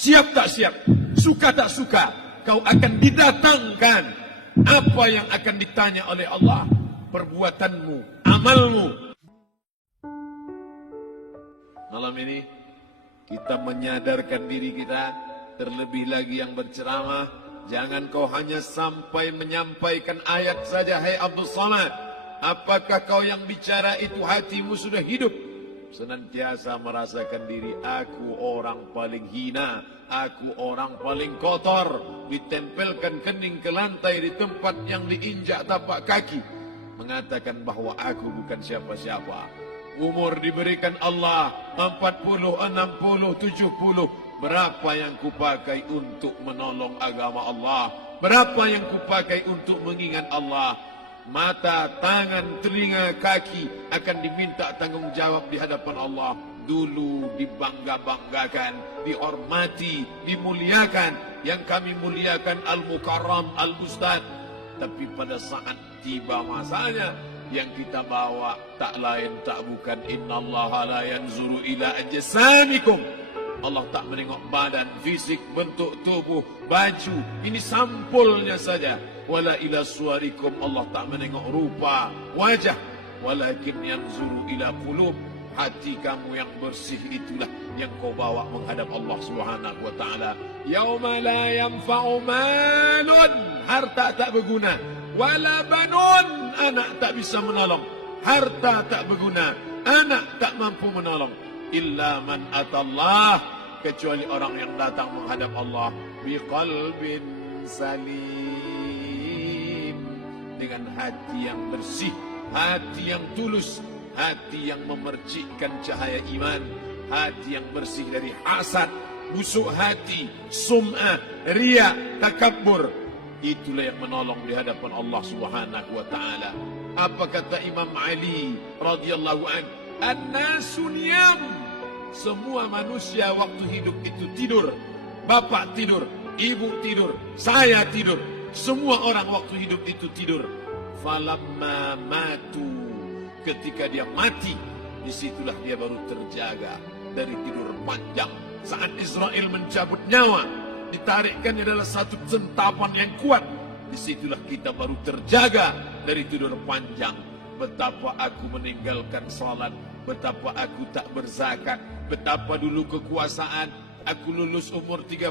Siap tak siap, suka tak suka, kau akan didatangkan. Apa yang akan ditanya oleh Allah? Perbuatanmu, amalmu. Malam ini kita menyadarkan diri kita, terlebih lagi yang berceramah, jangan kau hanya sampai menyampaikan ayat saja. Hai Abdul Samad, apakah kau yang bicara itu hatimu sudah hidup? Senantiasa merasakan diri, aku orang paling hina, aku orang paling kotor, ditempelkan kening ke lantai di tempat yang diinjak tapak kaki, mengatakan bahwa aku bukan siapa-siapa. Umur diberikan Allah 40, 60, 70. Berapa yang kupakai untuk menolong agama Allah? Berapa yang kupakai untuk mengingat Allah? Mata, tangan, telinga, kaki akan diminta tanggung jawab di hadapan Allah. Dulu dibangga-banggakan, dihormati, dimuliakan. Yang kami muliakan Al-Mukarram, Al-Ustaz. Tapi pada saat tiba masanya, yang kita bawa tak lain tak bukan innallaha la yanzuru ila ajsamikum. Allah tak menengok badan, fisik, bentuk tubuh, baju. Ini sampulnya saja. Wala ila suwarikum, Allah tak menengok rupa, wajah. Walakin yanzuru ila qulub. Hati kamu yang bersih itulah yang kau bawa menghadap Allah Subhanahu wa taala. Yauma la yanfa'u malun, harta tak berguna. Wala banun, anak tak bisa menolong. Harta tak berguna, anak tak mampu menolong. Illa man atallah, kecuali orang yang datang menghadap Allah biqalbin salim, dengan hati yang bersih, hati yang tulus, hati yang memercikkan cahaya iman, hati yang bersih dari hasad, busuk hati, sum'ah, riya, takabbur. Itulah yang menolong di hadapan Allah Subhanahu wa taala. Apa kata Imam Ali radhiyallahu anhu? An-nasu niyam. Semua manusia waktu hidup itu tidur. Bapak tidur, ibu tidur, saya tidur. Semua orang waktu hidup itu tidur. Falamma matu, ketika dia mati, disitulah dia baru terjaga dari tidur panjang. Saat Israel mencabut nyawa, ditarikkan adalah satu centapan yang kuat. Disitulah kita baru terjaga dari tidur panjang. Betapa aku meninggalkan salat, betapa aku tak berzakat, betapa dulu kekuasaan. Aku lulus umur 30,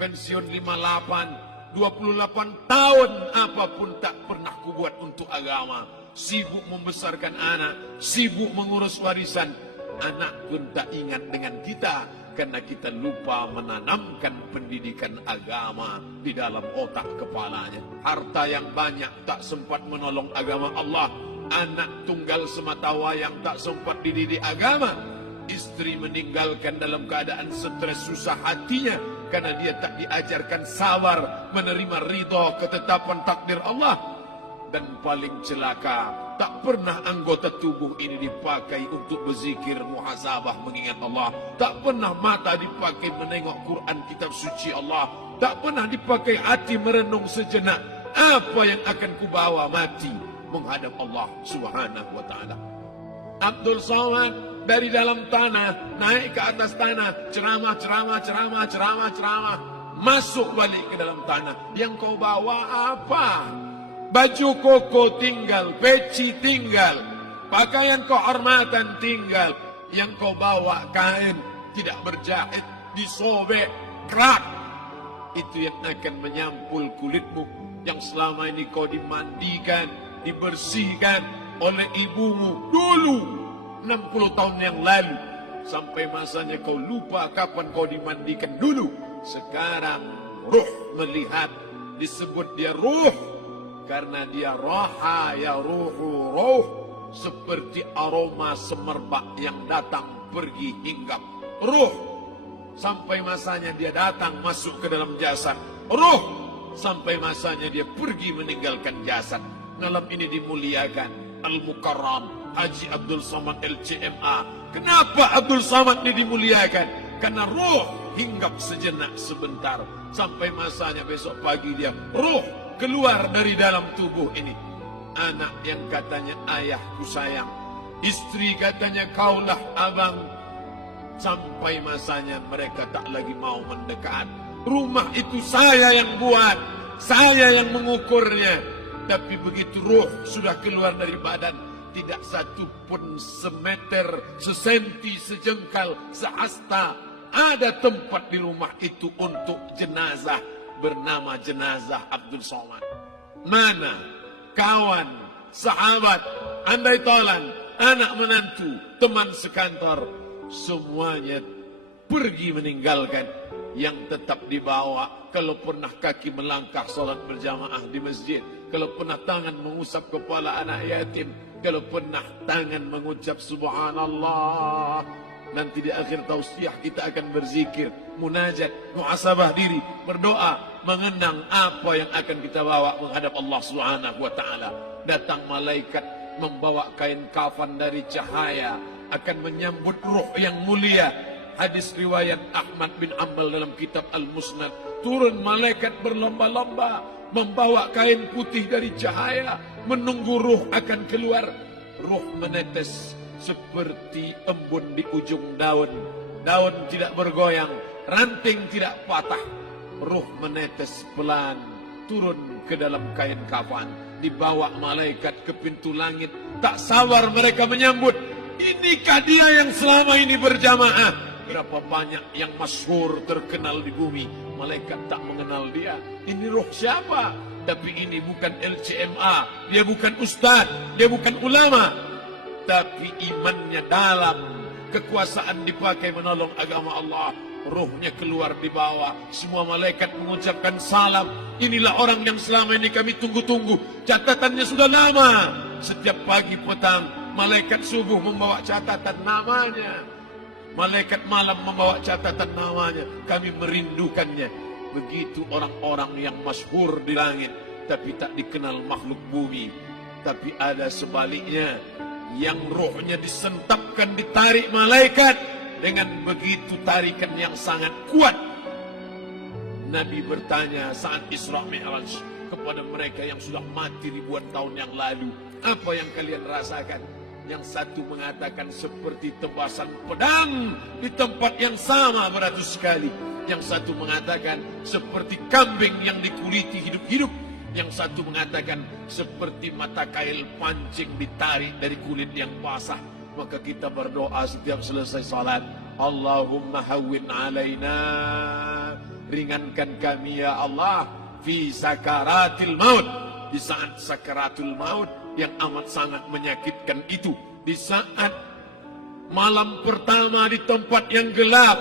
pensiun 58, 28 tahun, apapun tak pernah kubuat untuk agama. Sibuk membesarkan anak, sibuk mengurus warisan. Anak pun tak ingat dengan kita, karena kita lupa menanamkan pendidikan agama di dalam otak kepalanya. Harta yang banyak tak sempat menolong agama Allah. Anak tunggal semata wayang tak sempat dididik agama. Istri meninggalkan dalam keadaan stres susah hatinya, karena dia tak diajarkan sabar menerima ridha ketetapan takdir Allah. Dan paling celaka, tak pernah anggota tubuh ini dipakai untuk berzikir, muhasabah, mengingat Allah. Tak pernah mata dipakai menengok Quran, kitab suci Allah. Tak pernah dipakai hati merenung sejenak. Apa yang akan kubawa mati menghadap Allah Subhanahu wa taala? Abdul Samad dari dalam tanah naik ke atas tanah, ceramah, masuk balik ke dalam tanah. Yang kau bawa apa? Baju koko tinggal, peci tinggal, pakaian kehormatan tinggal. Yang kau bawa kain tidak berjahit, disobek, kerak. Itu yang akan menyampul kulitmu, yang selama ini kau dimandikan, dibersihkan oleh ibumu dulu 60 tahun yang lalu. Sampai masanya kau lupa kapan kau dimandikan dulu. Sekarang ruh melihat, disebut dia ruh karena dia raha ya ruhu ruh, seperti aroma semerbak yang datang pergi hinggap. Ruh sampai masanya dia datang masuk ke dalam jasad. Ruh sampai masanya dia pergi meninggalkan jasad. Malam ini dimuliakan Al-Mukarram Haji Abdul Samad LCMA. Kenapa Abdul Samad ini dimuliakan? Karena ruh hinggap sejenak sebentar, sampai masanya besok pagi dia ruh keluar dari dalam tubuh ini. Anak yang katanya ayahku sayang, istri katanya kaulah abang, Sampai masanya mereka tak lagi mau mendekat. Rumah itu saya yang buat, saya yang mengukurnya. Tapi begitu ruh sudah keluar dari badan, tidak satu pun semeter, sesenti, sejengkal, sehasta ada tempat di rumah itu untuk jenazah bernama jenazah Abdul Somad. Mana kawan, sahabat, andai tolan, anak menantu, teman sekantor, semuanya pergi meninggalkan. Yang tetap dibawa, kalau pernah kaki melangkah salat berjamaah di masjid, kalau pernah tangan mengusap kepala anak yatim, kalau pernah tangan mengucap subhanallah. Nanti di akhir tausiah kita akan berzikir, munajat, muhasabah diri, berdoa, mengenang apa yang akan kita bawa menghadap Allah Subhanahu wa taala. Datang malaikat membawa kain kafan dari cahaya, akan menyambut ruh yang mulia. Hadis riwayat Ahmad bin Ambal dalam kitab Al-Musnad. Turun malaikat berlomba-lomba membawa kain putih dari cahaya, menunggu ruh akan keluar. Ruh menetes seperti embun di ujung daun. Daun tidak bergoyang, ranting tidak patah. Ruh menetes pelan, turun ke dalam kain kafan, dibawa malaikat ke pintu langit. Tak sabar mereka menyambut. Inikah dia yang selama ini berjamaah? Berapa banyak yang masyhur terkenal di bumi, malaikat tak mengenal dia. Ini roh siapa? Tapi ini bukan LCMA, dia bukan ustaz, dia bukan ulama, tapi imannya dalam, kekuasaan dipakai menolong agama Allah. Rohnya keluar di bawah, semua malaikat mengucapkan salam. Inilah orang yang selama ini kami tunggu-tunggu, catatannya sudah lama. Setiap pagi petang, malaikat subuh membawa catatan namanya, malaikat malam membawa catatan namanya. Kami merindukannya. Begitu orang-orang yang masyhur di langit, tapi tak dikenal makhluk bumi. Tapi ada sebaliknya, yang rohnya disentapkan, ditarik malaikat dengan begitu tarikan yang sangat kuat. Nabi bertanya saat Isra Mi'raj kepada mereka yang sudah mati ribuan tahun yang lalu, apa yang kalian rasakan? Yang satu mengatakan seperti tebasan pedang di tempat yang sama beratus kali. Yang satu mengatakan seperti kambing yang dikuliti hidup-hidup. Yang satu mengatakan seperti mata kail pancing ditarik dari kulit yang basah. Maka kita berdoa setiap selesai salat, Allahumma hawwin alaina, ringankan kami ya Allah, fi sakaratil maut, di saat sakaratul maut yang amat sangat menyakitkan itu. Di saat malam pertama di tempat yang gelap,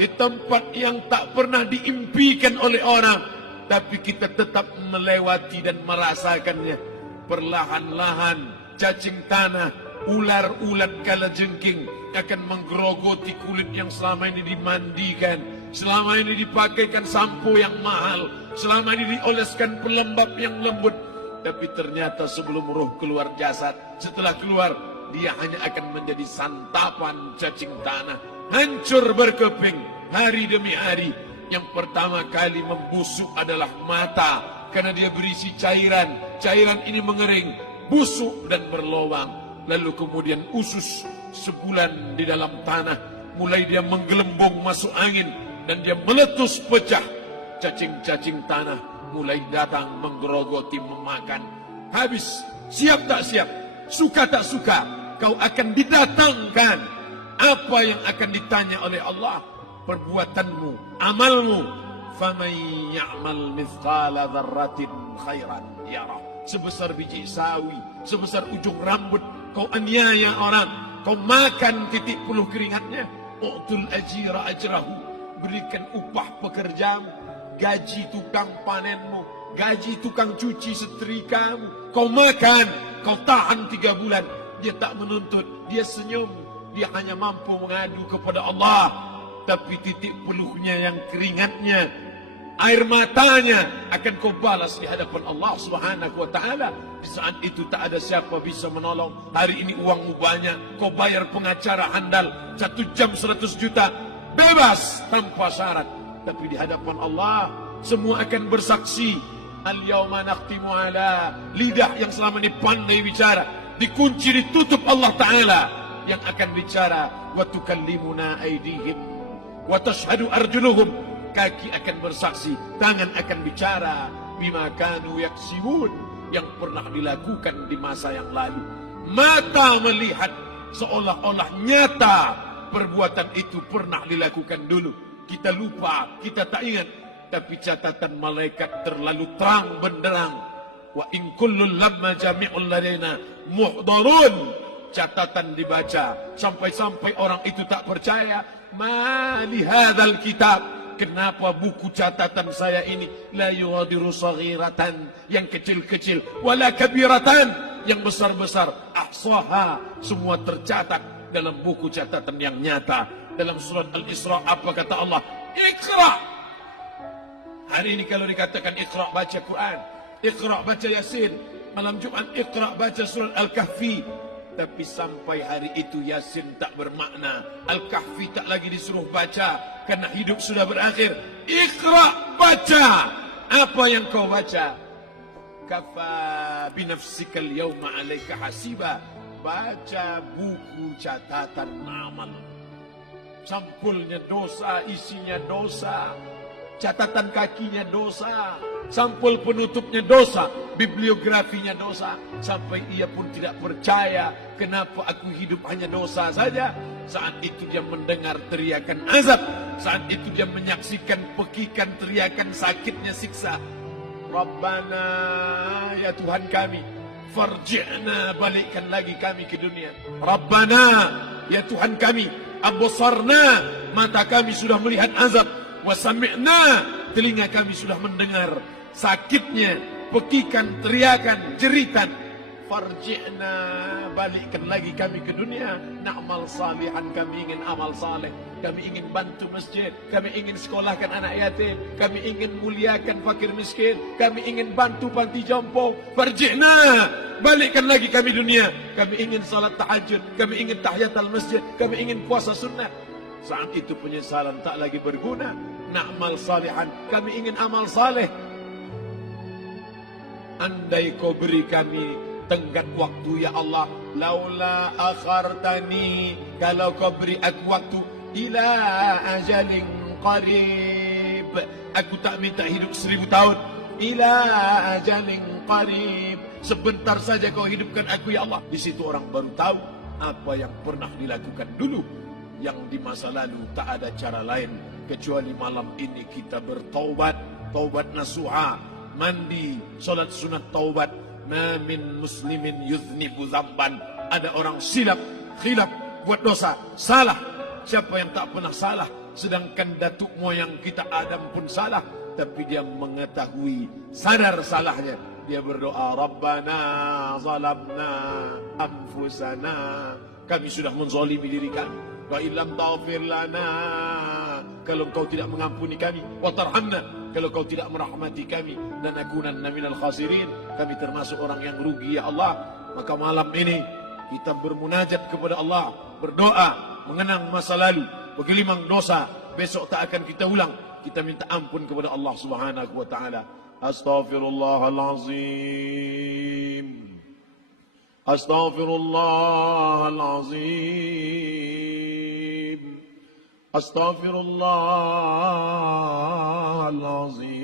di tempat yang tak pernah diimpikan oleh orang, tapi kita tetap melewati dan merasakannya. Perlahan-lahan cacing tanah, ular-ulat kalajengking akan menggerogoti kulit yang selama ini dimandikan, selama ini dipakaikan sampo yang mahal, selama ini dioleskan pelembab yang lembut. Tapi ternyata sebelum roh keluar jasad, setelah keluar, dia hanya akan menjadi santapan cacing tanah, hancur berkeping hari demi hari. Yang pertama kali membusuk adalah mata, karena dia berisi cairan. Cairan ini mengering, busuk dan berlubang. Lalu kemudian usus sebulan di dalam tanah, mulai dia menggelembung masuk angin dan dia meletus pecah. Cacing-cacing tanah mulai datang menggerogoti, memakan. Habis, siap tak siap, suka tak suka, kau akan didatangkan. Apa yang akan ditanya oleh Allah? Perbuatanmu, amalmu. Faman ya'mal mithqala dzarratin khairan yarah. Sebesar biji sawi, sebesar ujung rambut, kau aniaya orang, kau makan titik puluh keringatnya. U'tul ajira ajrahu, berikan upah pekerjamu, gaji tukang panenmu, gaji tukang cuci setrikamu. Kau makan, kau tahan 3 bulan. Dia tak menuntut, dia senyum, dia hanya mampu mengadu kepada Allah. Tapi titik peluhnya yang keringatnya, air matanya akan kau balas di hadapan Allah Subhanahu wa taala. Di saat itu tak ada siapa bisa menolong. Hari ini uangmu banyak, kau bayar pengacara handal 1 jam 100 juta, bebas tanpa syarat. Tapi di hadapan Allah semua akan bersaksi. Al-yawma nakhtimu ala, lidah yang selama ini pandai bicara dikunci, ditutup Allah Ta'ala. yang akan bicara. Wa tukallimuna aydihim wa tashhadu arjuluhum, kaki akan bersaksi, tangan akan bicara. Bima kanu yaksibun, yang pernah dilakukan di masa yang lalu. Mata melihat seolah-olah nyata perbuatan itu pernah dilakukan dulu. Kita lupa, kita tak ingat, tapi catatan malaikat terlalu terang benderang. Wa in kullun lamma jami'un ladaina muhdarun, catatan dibaca sampai-sampai orang itu tak percaya. Ma li hadzal kitab, kenapa buku catatan saya ini la yughadiru saghiratan, yang kecil-kecil, wala kabiratan, yang besar-besar, ahsaha, semua tercatat dalam buku catatan yang nyata. Dalam surat Al-Isra apa kata Allah? Iqra. Hari ini kalau dikatakan Iqra, baca Quran, Iqra baca Yasin, malam Jumat Iqra baca surat Al-Kahfi, tapi sampai hari itu Yasin tak bermakna, Al-Kahfi tak lagi disuruh baca karena hidup sudah berakhir. Iqra, baca. Apa yang kau baca? Kafa binafsika al-yawma 'alaika hasiba, baca buku catatan amal. Sampulnya dosa, isinya dosa. Catatan kakinya dosa, sampul penutupnya dosa, bibliografinya dosa. Sampai ia pun tidak percaya, kenapa aku hidup hanya dosa saja. Saat itu dia mendengar teriakan azab, saat itu dia menyaksikan pekikan teriakan sakitnya siksa. Rabbana, ya Tuhan kami, farji'na, balikkan lagi kami ke dunia. Rabbana, ya Tuhan kami, absarna, mata kami sudah melihat azab, wa sami'na, telinga kami sudah mendengar sakitnya pekikan teriakan jeritan. Farji'na, balikkan lagi kami ke dunia. Na'mal salihan, kami ingin amal saleh, kami ingin bantu masjid, kami ingin sekolahkan anak yatim, kami ingin muliakan fakir miskin, kami ingin bantu panti jompo. Farji'na, balikkan lagi kami dunia. Kami ingin salat tahajud, kami ingin tahiyatul masjid, kami ingin puasa sunnah. Saat itu penyesalan tak lagi berguna. Na'mal salihan, kami ingin amal saleh. Andai kau beri kami tenggat waktu ya Allah, laula akhartani, kalau kau beri aku waktu, ila ajalin qarib, aku tak minta hidup 1000 tahun, ila ajalin qarib, sebentar saja kau hidupkan aku ya Allah. Di situ orang baru tahu apa yang pernah dilakukan dulu, yang di masa lalu tak ada cara lain kecuali malam ini kita bertaubat, taubat nasuha, mandi, solat sunat taubat. Ma min muslimin yuznibu dzamban, ada orang silap, khilaf, buat dosa, salah. Siapa yang tak pernah salah? Sedangkan datuk moyang kita Adam pun salah, tapi dia mengetahui, sadar salahnya. Dia berdoa, Rabbana zalamna anfusana, kami sudah menzalimi diri kami. Wa illam taghfir lana, kalau kau tidak mengampuni kami, wa tarhamna, kalau kau tidak merahmati kami, dan akunanna minal khasirin, kami termasuk orang yang rugi ya Allah. Maka malam ini kita bermunajat kepada Allah, berdoa, mengenang masa lalu, bergelimang dosa, besok tak akan kita ulang. Kita minta ampun kepada Allah Subhanahu wa taala. Astaghfirullahalazim, astaghfirullahalazim, astaghfirullahalazim.